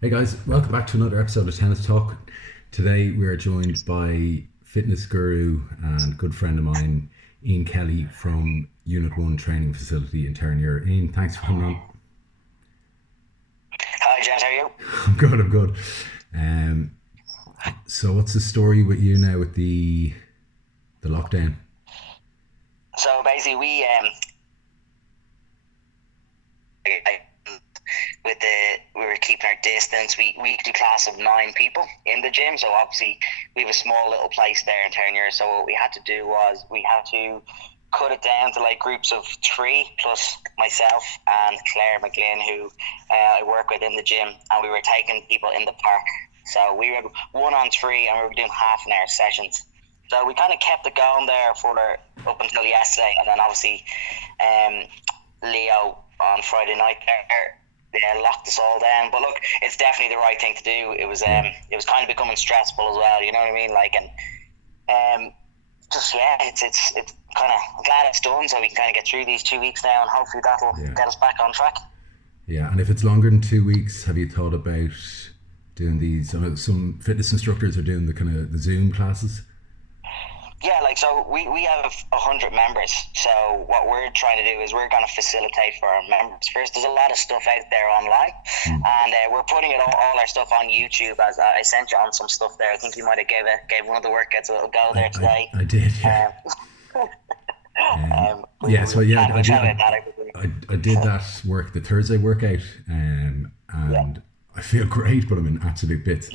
Hey guys, welcome back to another episode of Tennis Talk. Today we are joined by fitness guru and good friend of mine, Ian Kelly from Unit 1 Training Facility in Terranure. Ian, thanks for coming on. Hi James, how are you? I'm good. Um, so what's the story with you now with the lockdown? So basically, we were keeping our distance. We do class of 9 people in the gym. So obviously we have a small little place there in Terranure. So what we had to do was we had to cut it down to like groups of 3 plus myself and Claire McGlynn, who I work with in the gym, and we were taking people in the park. So we had 1-on-3, and we were doing half an hour sessions. So we kind of kept it going there for up until yesterday, and then obviously Leo on Friday night there, locked us all down. But look, it's definitely the right thing to do. Yeah, It was kind of becoming stressful as well. You know what I mean? Like, and just yeah, it's kind of, I'm glad it's done, so we can kind of get through these 2 weeks now, and hopefully that'll yeah, get us back on track. yeah. And if it's longer than 2 weeks, have you thought about doing these? I know some fitness instructors are doing the kind of the Zoom classes. Yeah, like, so we have 100 members. So what we're trying to do is we're going to facilitate for our members first. There's a lot of stuff out there online, Mm. and we're putting all our stuff on YouTube. As I sent you on some stuff there. I think you might have gave one of the workouts a little go I, there today. I did, yeah. Um, Yeah, so yeah, we'll chat about that. I think. I did that work, the Thursday workout, Yeah. and I feel great, but I'm in absolute bits.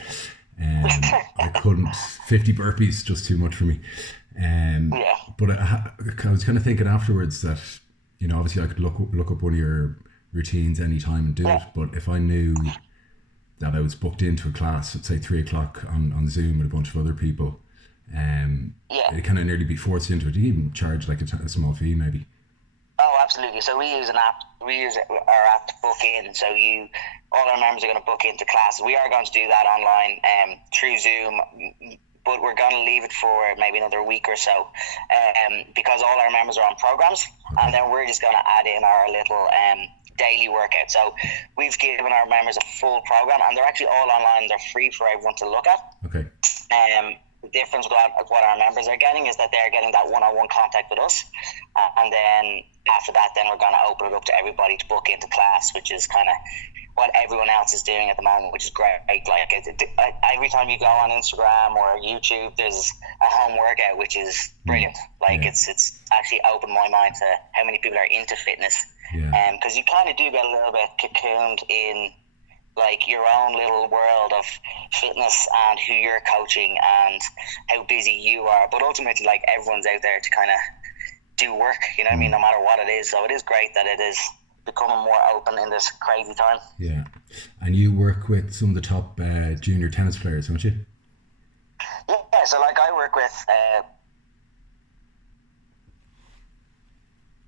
I couldn't 50 burpees, just too much for me. Yeah. But I was kind of thinking afterwards that obviously I could look up one of your routines anytime and do it. Yeah. But if I knew that I was booked into a class at say 3 o'clock on Zoom with a bunch of other people, Yeah. it kind of nearly be forced you into it. You even charge like a small fee, maybe. Oh, absolutely. So we use an app. We use our app to book in. So all our members are going to book into classes. We are going to do that online, through Zoom, but we're going to leave it for maybe another week or so, because all our members are on programs, and Okay. then we're just going to add in our little daily workout. So we've given our members a full program, and they're actually all online. They're free for everyone to look at. Okay. The difference with what our members are getting is that they're getting that one-on-one contact with us, and then after that, then we're going to open it up to everybody to book into class, which is kind of what everyone else is doing at the moment, which is great. Like, every time you go on Instagram or YouTube, there's a home workout, which is Mm. brilliant. Like, Yeah. it's actually opened my mind to how many people are into fitness, Yeah. because you kind of do get a little bit cocooned in like your own little world of fitness and who you're coaching and how busy you are, but ultimately, like, everyone's out there to kind of do work, you know what I mean, Mm. no matter what it is. So it is great that it is becoming more open in this crazy time. Yeah. And you work with some of the top junior tennis players, don't you? Yeah, so like I work with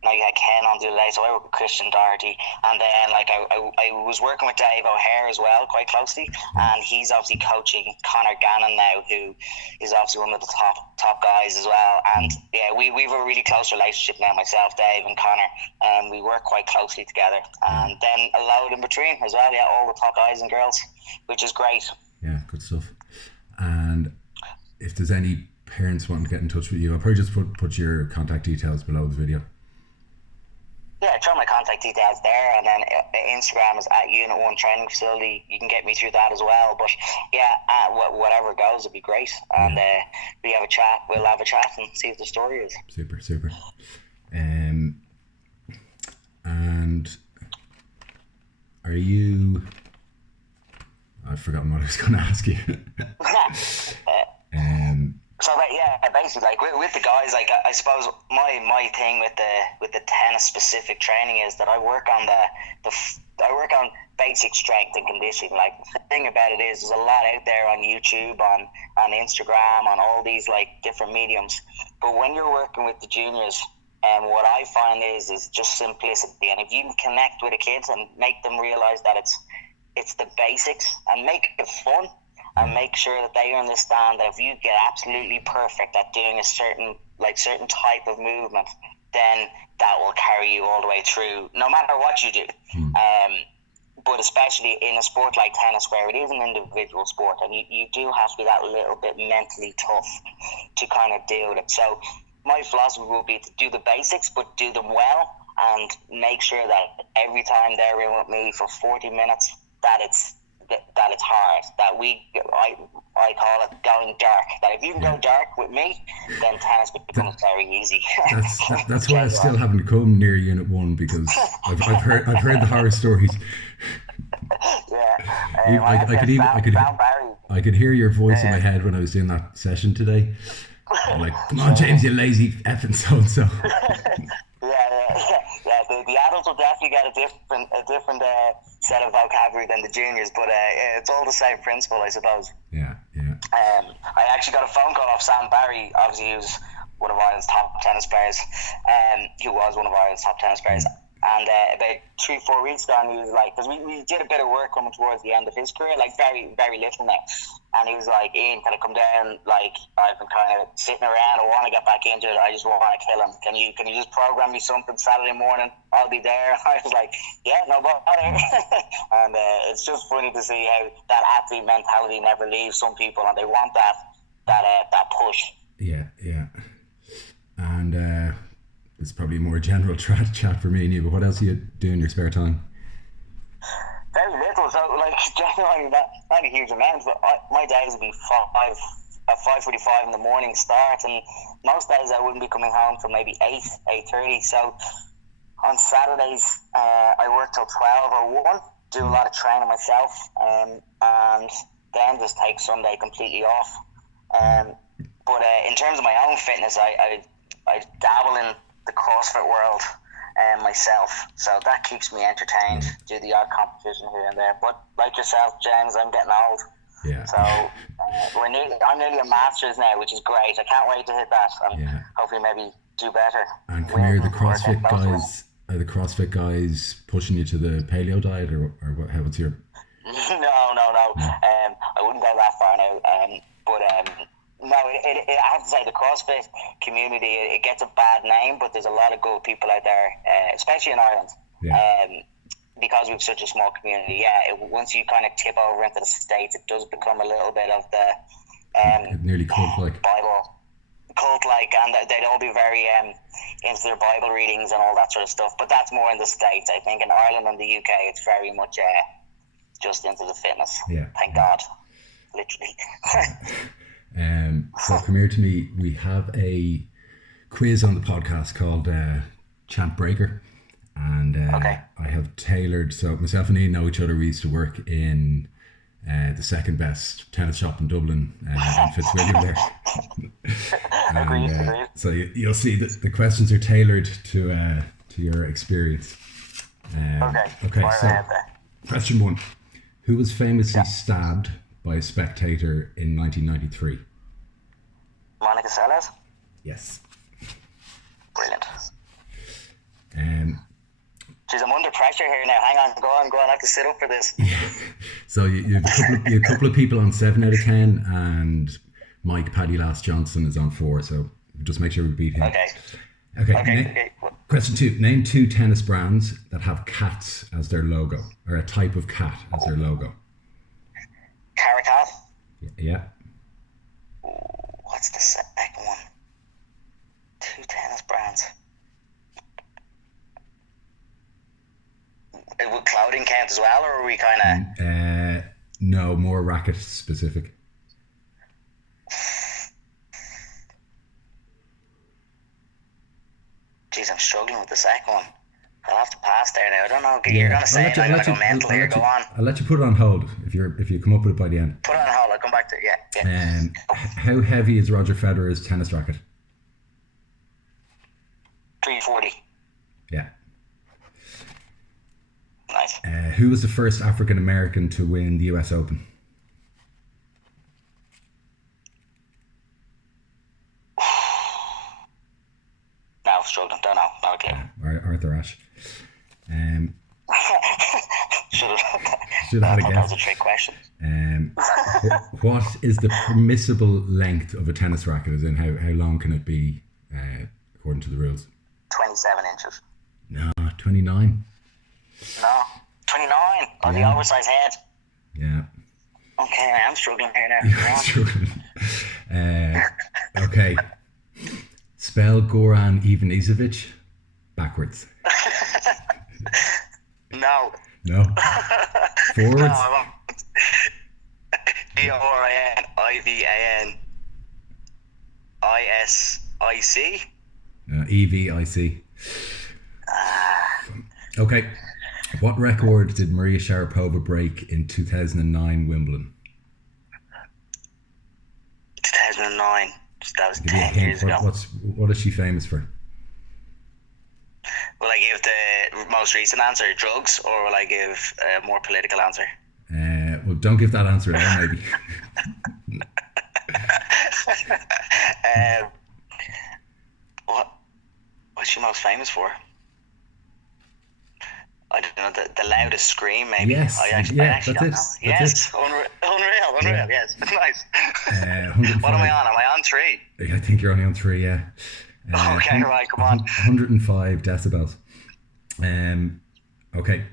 like I Ken on the other day, so I work with Christian Doherty, and then like I was working with Dave O'Hare as well quite closely, and he's obviously coaching Connor Gannon now, who is obviously one of the top guys as well. And Mm. yeah, we've a really close relationship now, myself, Dave, and Connor, and we work quite closely together. Yeah. And then a load in between as well, yeah, all the top guys and girls, which is great. Yeah, good stuff. And if there's any parents wanting to get in touch with you, I'll probably just put your contact details below the video. Yeah, throw my contact details there, and then Instagram is at Unit 1 Training Facility. You can get me through that as well. But yeah, whatever goes, it'd be great. And Yeah. we'll have a chat and see what the story is. Super, super. And are you? I've forgotten what I was going to ask you. um, So yeah, basically, like with the guys, like I suppose my thing with the tennis specific training is that I work on I work on basic strength and conditioning. Like, the thing about it is, there's a lot out there on YouTube, on Instagram, on all these like different mediums. But when you're working with the juniors, and what I find is just simplicity. And if you can connect with the kids and make them realize that it's the basics, and make it fun, and make sure that they understand that if you get absolutely perfect at doing a certain type of movement, then that will carry you all the way through, no matter what you do. but especially in a sport like tennis where it is an individual sport, and you do have to be that little bit mentally tough to kind of deal with it. So my philosophy will be to do the basics, but do them well, and make sure that every time they're in with me for 40 minutes, that it's hard. That I call it going dark. That if you can go dark with me, then tennis becomes very easy. That's why I still haven't come near Unit 1, because I've heard the horror stories. Yeah, I could hear your voice in my head when I was doing that session today. I'm like, come on, James, you lazy effing so and so. Yeah. The adults will definitely get a different set of vocabulary than the juniors, but it's all the same principle, I suppose. Yeah. I actually got a phone call off Sam Barry. Obviously, he was one of Ireland's top tennis players. And about 3-4 weeks ago, and he was like, because we did a bit of work coming towards the end of his career, like very, very little now. And he was like, Ian, can I come down? Like, I've been kind of sitting around. I want to get back into it. I just want to kill him. Can you just program me something Saturday morning? I'll be there. I was like, yeah, no bother. And it's just funny to see how that athlete mentality never leaves some people, and they want that push. Yeah. And it's probably a more general chat for me and you, but what else do you do in your spare time? Very little, so like generally not a huge amount, but my days would be 5:45 in the morning start, and most days I wouldn't be coming home till maybe 8:30. So on Saturdays I work till 12 or 1, do a lot of training myself, and then just take Sunday completely off. But in terms of my own fitness, I dabble in the CrossFit world myself, so that keeps me entertained. Do the odd competition here and there, but like yourself, James, I'm getting old. Yeah. So I'm nearly a masters now, which is great. I can't wait to hit that, and hopefully maybe do better. And come here, the CrossFit guys. Are the CrossFit guys pushing you to the paleo diet, or what? What's your? No. I wouldn't go that far now. No, I have to say the CrossFit community, it gets a bad name, but there's a lot of good people out there, especially in Ireland, because we've such a small community. Once you kind of tip over into the States, it does become a little bit of the nearly cult-like. Bible cult-like, and they'd all be very into their Bible readings and all that sort of stuff. But that's more in the States, I think. In Ireland and the UK, it's very much just into the fitness. Yeah. Thank God, literally. So come here to me. We have a quiz on the podcast called Champ Breaker, and I have tailored. So myself and Ian know each other. We used to work in the second best tennis shop in Dublin, in Fitzwilliam there. Agreed. So you'll see that the questions are tailored to your experience. Okay. So question 1: who was famously stabbed by a spectator in 1993? Monica Seles? Yes. Brilliant. Jeez, I'm under pressure here now. Hang on, go on. I have to sit up for this. Yeah. So you have a couple of people on 7 out of 10, and Mike Paddy Lass Johnson is on 4. So just make sure we beat him. Okay. Question 2: name 2 tennis brands that have cats as their logo, or a type of cat as their logo. Caracal? Yeah. What's the second one? 2 tennis brands. Would clothing count as well, or are we kind of? No, more racket specific. Jeez, I'm struggling with the second one. I'll have to pass there now. I don't know. You're going to say it. I'm going to go mental here. Go on. I'll let you put it on hold if you come up with it by the end. Put it on hold. I'll come back to it. Yeah. How heavy is Roger Federer's tennis racket? 340. Yeah. Nice. Who was the first African American to win the US Open? No, struggling. Don't know. Not a clue. Arthur Ashe. Should have had a guess. That was a trick question. What is the permissible length of a tennis racket? As in, how long can it be according to the rules? 27 inches. No, 29. No, 29. On the oversized head. Yeah. Okay, I am struggling here now. You're struggling. Okay. Spell Goran Ivanisevic backwards. No. No. Forwards. No, I won't. Goranivaniisic. EVIC. Okay. What record did Maria Sharapova break in 2009 Wimbledon? 2009. That was Give you a 10 hint. years ago. What is she famous for? Will I give the most recent answer, drugs, or will I give a more political answer? Well, don't give that answer now, maybe. What's she most famous for? I don't know, the loudest scream, maybe. Yes, I actually don't know. That's Yes, it. unreal, Yeah. yes, nice. 105. What am I on? Am I on 3? I think you're only on 3, yeah. Okay, right, come on. 105 decibels. Okay.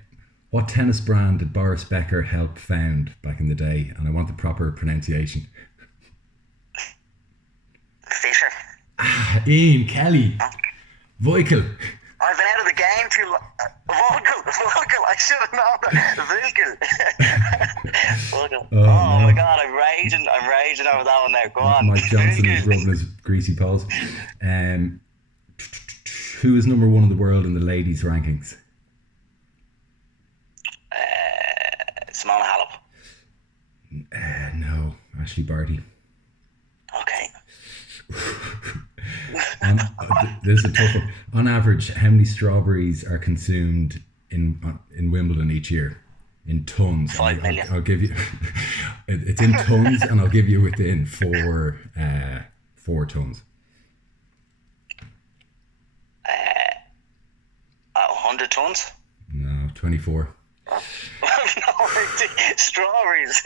What tennis brand did Boris Becker help found back in the day? And I want the proper pronunciation. Fisher. Ian Kelly. Voikel. I've been out of the game too long. Vocal, I should have known that. Vocal. Oh, Oh no. my god, I'm raging over that one now. Go on. Mike Johnson is rubbing his greasy paws. Who is number 1 in the world in the ladies' rankings? Simona Halep. No, Ashley Barty. Okay. This is a tough one. On average, how many strawberries are consumed in Wimbledon each year? In tons. 5 million. I'll give you. It's in tons, and I'll give you within 4 tons. 100 tons. No, 24. Strawberries.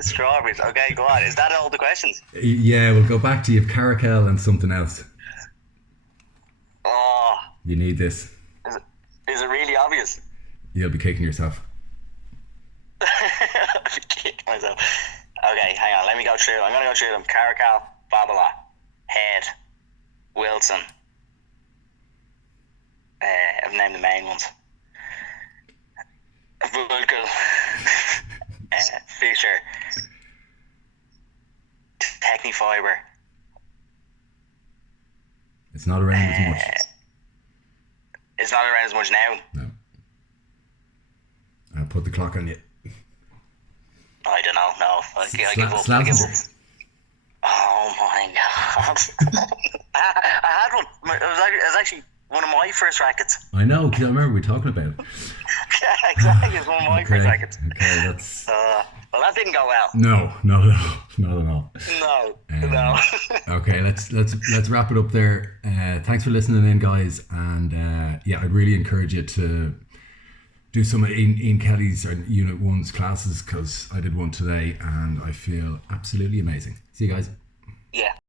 Strawberries. Okay, go on. Is that all the questions? Yeah, we'll go back to you. Caracal and something else. Oh, You need this. is it really obvious? You'll be kicking yourself. I'm kicking myself. Okay, hang on. Let me go through. I'm going to go through them. Caracal, Babala, Head, Wilson. I've named the main ones. Vulkel, Fisher, Technifiber. It's not around as much. It's not around as much now. No. I'll put the clock on you. I don't know. No, I give up. I give up. Oh my god! I had one. It was actually one of my first rackets. I know, because I remember we talking about it. Yeah, exactly. It's one of my first rackets. Okay, that's... Well, that didn't go well. No, not at all. Not at all. No. Okay, let's wrap it up there. Thanks for listening in, guys. And yeah, I'd really encourage you to do some of Ian Kelly's or Unit 1's classes, because I did one today and I feel absolutely amazing. See you guys. Yeah.